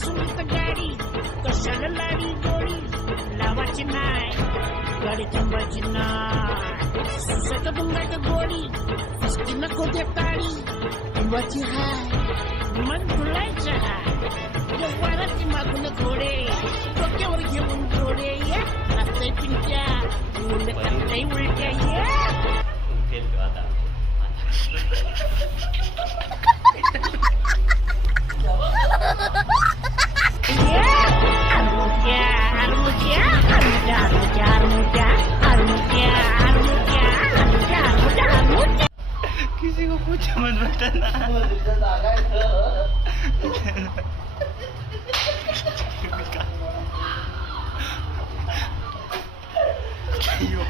sulit terjadi Ke sana lari goli Lawan Chennai. Gari tambah Chennai. Susah terbenggai ke goli Sekina kau tiap tari Tambah Chennai. Mantulai Chennai. Jawara si maguna gole. Kokya warga mun gole ya. Rasai pinca Mulai tantai warga ya. Mungkin doa किसी को पूछा मत बताना यो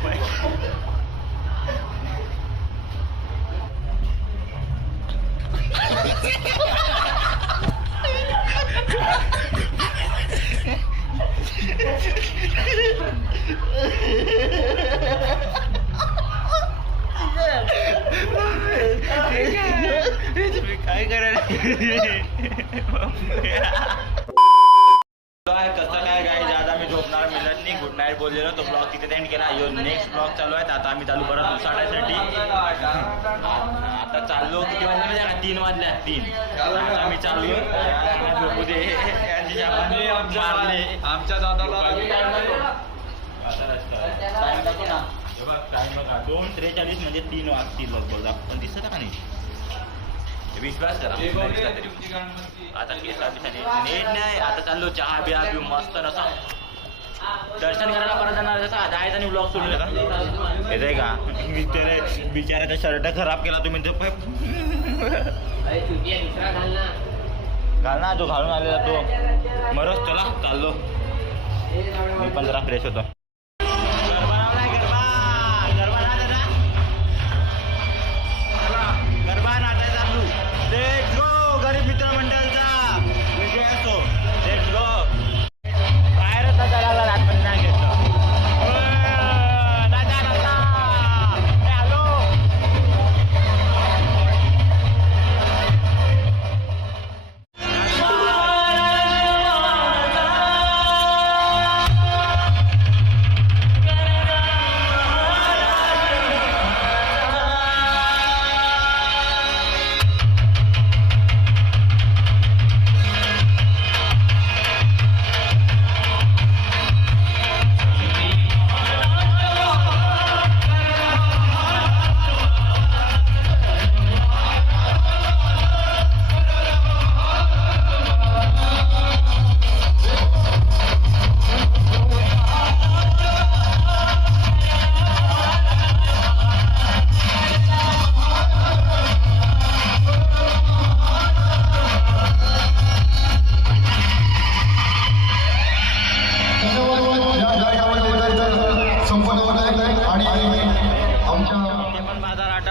तुम्ही काय करायला कसं काय काय आता मी झोपणार मिळत नाही गुड नाईट बोललेलो तो ब्लॉग तिथे एंड केला यो नेक्स्ट ब्लॉग चालू आहे आता आम्ही चालू परत उसाडायसाठी आता चाललो किती वाजले का तीन वाजल्या तीन आता आम्ही चाललो झोपू दे आमच्या दादाला आता रस्ता टाइम बघतो ना हे बघ, time बघा दोन त्रेचाळीस म्हणजे तीन वाजतील लगभग पण दिसत का नाही? विश्वास करा. आता केसा नीट नाही. आता चाललो चहा बिहा पिऊ मस्त नसा. दर्शन करायला परत जाणार जसा जायचा आणि ब्लॉग सोडून का येते का? बिचारे बिचाराचा शर्ट खराब केला तुम्ही तो घाल ना. तो घालून आलेला तो. मरच चला चाललो. मी पण जरा फ्रेश होतो.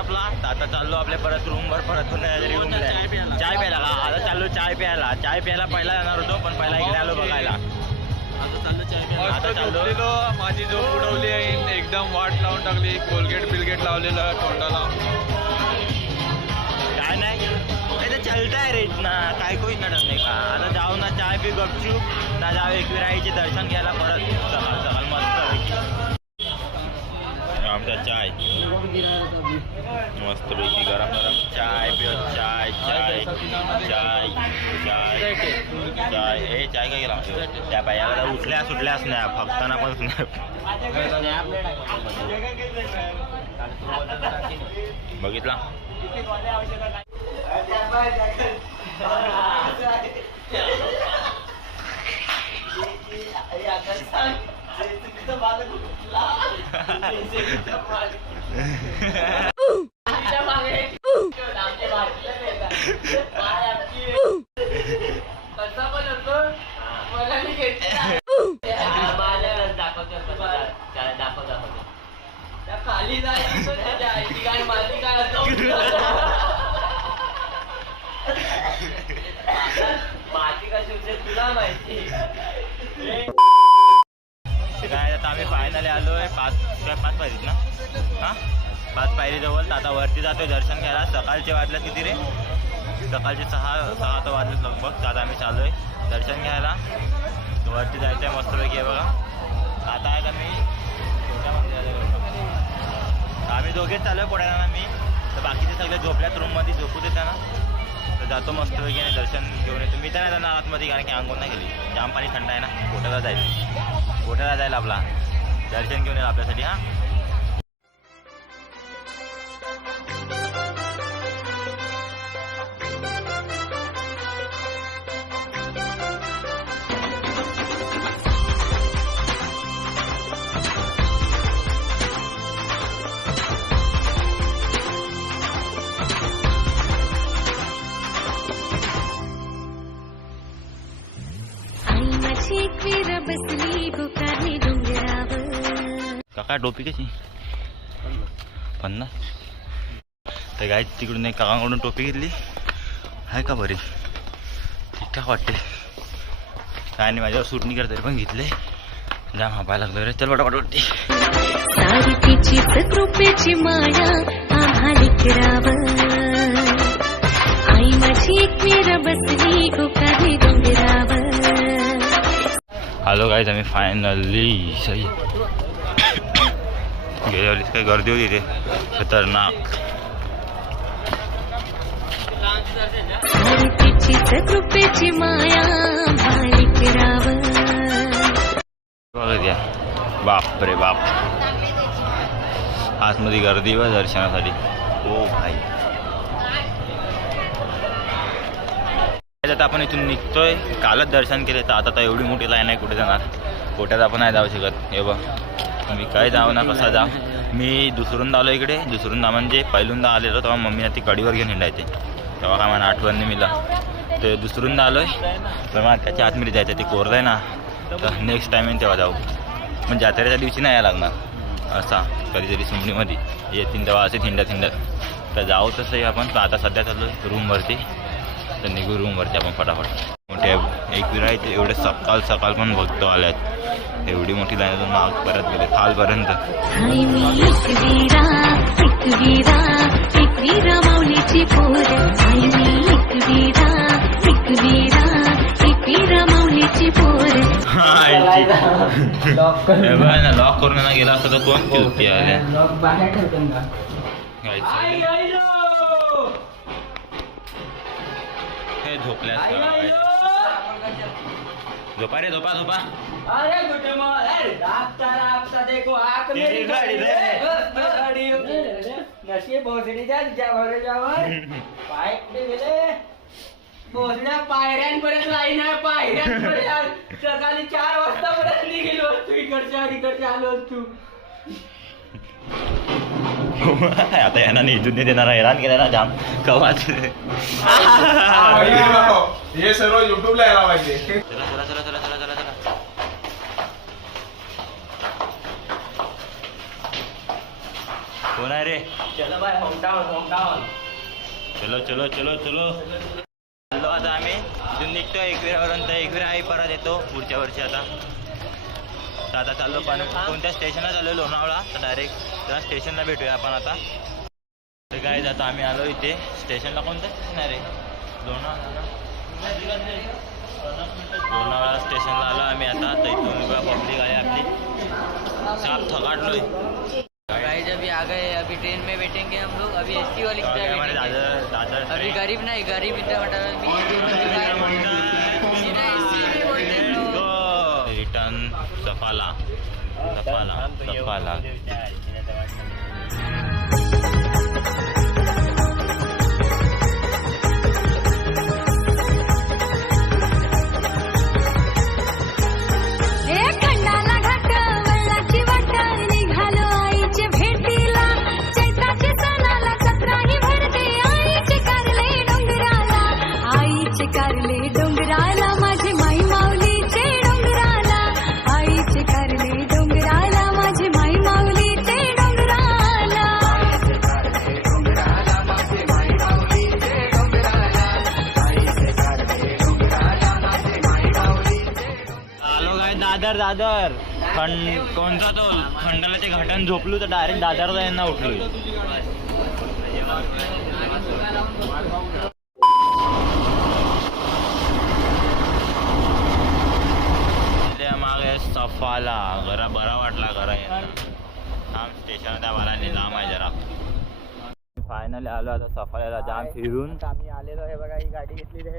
आटपला आता चाललो आपल्या परत रूमवर परत रूम चाय प्यायला. आता चाललो चाय प्यायला. चाय प्यायला पहिला जाणार होतो पण पहिला इकडे आलो बघायला. आता चाललो. माझी झोप उडवली आहे. एकदम वाट लावून टाकली. कोलगेट बिलगेट लावलेलं तोंडाला. काय नाही. तर चलताय रे ना काय कोई नडत नाही का? आता जाऊ ना चाय पी गपचू ना जाऊ एकविराईचे दर्शन घ्यायला परत. आमचा चाय. मस्त पैकी गरम गरम चाय पिओ चाय चाय चाय चाय चाय. ए चाय काय गेला? त्या बायाला उठल्या सुटल्याच नाही फक्त ना पण बघितला? खाली जायचं माझी काय माती कशी तुला माहिती? काय आता आम्ही फायनली आहे पाच काय पाच पायरीत ना? हा? पाच पायरी जवळ आता वरती जातोय दर्शन घ्यायला. सकाळचे वाजलं किती रे? सकाळचे सहा सहा तर वाजलेत लगभग. तर आता आम्ही चालू आहे दर्शन घ्यायला. वरती जायचं आहे मस्तपैकी आहे बघा. आता आहेत आम्ही आम्ही दोघेच चालू आहे पुढे मी. तर बाकीचे सगळे झोपल्यात रूममध्ये झोपू देता ना? तर जातो मस्तपैकी आणि दर्शन घेऊन येतो. मी तर नाही जाणार आतमध्ये कारण की अंघोळ नाही गेली जाम पाणी थंड आहे ना. कुठं जायचं. गोट्याला जाईल आपला. दर्शन घेऊन येईल आपल्यासाठी हां? काका टोपी कशी? पन्नास. तर काय तिकडून एक काकाकडून टोपी घेतली. आहे का बरी? ठीकठाक वाटते. काय नाही माझ्यावर सूट नाही करत तरी पण घेतले. जाम हापायला लागलो रे. चल वाटते तिचीच कृपेची माया आई माझी एकवीर बसली गोकारली डोंगरावर हॅलो गाईज आम्ही फायनली सही गेल्या वेळेस काही गर्दी होती ते खतरनाक. बाप रे बाप. आतमध्ये गर्दी व दर्शनासाठी. ओ भाई. आता आपण इथून निघतोय. कालच दर्शन केले तर आता तर एवढी मोठी लाईन आहे कुठे जाणार? कोट्यात आपण नाही जाऊ शकत. हे बघ. मी काय जाऊ ना कसा जा मी दुसरूंदा आलो इकडे. दुसरून म्हणजे पहिल्यांदा आलेलो तेव्हा मम्मीने ती कडीवर घेऊन हिंडायचे तेव्हा काय मला आठवण नाही मिला. ते आलो आलोय तर मला त्याच्या आतमध्ये जायचं ते कोरलं आहे ना. तर नेक्स्ट टाईम तेव्हा जाऊ. म्हणजे जात्रेच्या दिवशी नाही यायला लागणार. असा कधीतरी सुमडीमध्ये. येतील तेव्हा असे थिंडत थिंडत. तर जाऊ तसंही आपण तर आता सध्या चाललो आहे रूमवरती तर निघू रूमवरती आपण फटाफट. मोठे एक विरायचे एवढे सकाळ सकाळ पण बघतो आल्यात एवढी मोठी अजून माग परत गेले खालपर्यंत. लॉक करून ना गेला असता तर कोण चुकी हे झोपल्या आई आईलो झोपा रे झोपा झोपा अरे गुड मॉर्निंग राबता राबता देखो आंख तेरी मेरी गाड़ी गाड़ी रे। गाड़ी नशी भोसडी जा तुझ्या भरोशावर पाय कुठे गेले भोसड्या पायऱ्यांपर्यंत लाईन आहे पायऱ्यांपर्यंत सकाळी चार वाजता पर्यंत निघेलो तू इकडच्या इकडच्या आलो तू आता यांना निधून देणार हैराण केलं ना जाम कवाच हे सर्व युट्यूबला यायला पाहिजे चला चला चला चला चला चला चला कोण आहे रे चलो बाय होमटाऊन होमटाऊन चलो चलो चलो चलो चाललो आता आम्ही इथून निघतो एकविरापर्यंत एकविरा आई परत येतो. पुढच्या वर्षी आता. तर आता चाललो पण कोणत्या स्टेशनला चाललो? लोणावळा. तर डायरेक्ट त्या स्टेशनला भेटूया आपण आता. तर काय आता आम्ही आलो इथे. स्टेशनला कोणतं? स्टेशन आहे रे लोणावळा? लोणावळा स्टेशनला आलो आम्ही आता. तर इथून पब्लिक आहे आपली. साफ़ थकाटलोय. गाइस अभी आ गए. अभी ट्रेन में बैठेंगे हम लोग. अभी एसी वाली दादर दादर अभी गरीब नहीं गरीब इतना सफाला सफाला सफाला दादर दादर. खंड कोणता तो? खंडाला ते घाटान झोपलो तर डायरेक्ट दादर यांना उठलो मागे सफाला. घरा बरा वाटला घरा थांब स्टेशन त्या बाराने जाम आहे जरा. फायनली आलो आता सफाला जाम फिरून. आम्ही आलेलो आहे बघा ही गाडी घेतली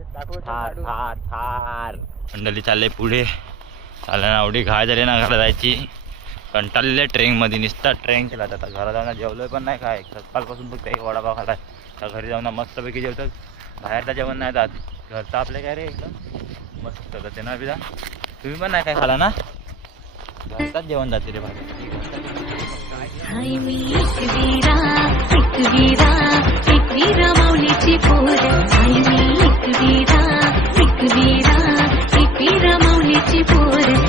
थार थार थार. मंडळी चालले पुढे. चालल्याना आवडी घाय झाली ना घरा जायची. कंटाळले ट्रेनमध्ये निसता ट्रेन केला आता घरा जाऊन जेवलोय पण नाही काय. सकाळपासून फक्त एक वडापाव खाला तर घरी जाऊन मस्तपैकी जेवतात बाहेरचं जेवण नाही जात. घरचं आपलं काय रे एकदम? मस्त जाते ना बिदा. तुम्ही पण नाही काय खाला ना? घरचाच जेवण जाते रे बाहेर. हाय मी